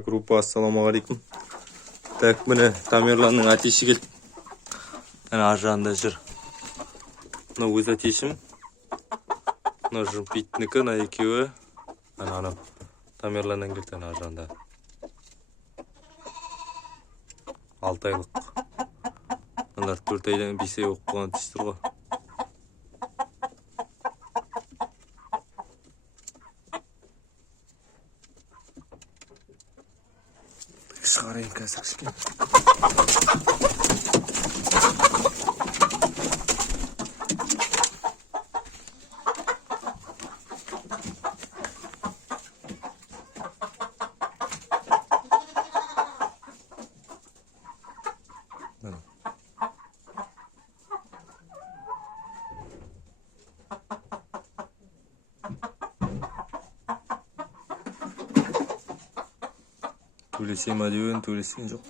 Группа, ассалаумағалейкум. Так, міне Тамерланның атеші келді. Ана ар жағында жүр. Мына өз атешім. Мына жұмпитінікі, мына екеуі. Ана Тамерланнан келді, ана ар жағында. 6 айлық. Мыналар 4 айдан 5 ай оқып қойған тіштір ғой. Шығарайын қазір кішкене. Төлесем әдеуін, төлесен жоқ.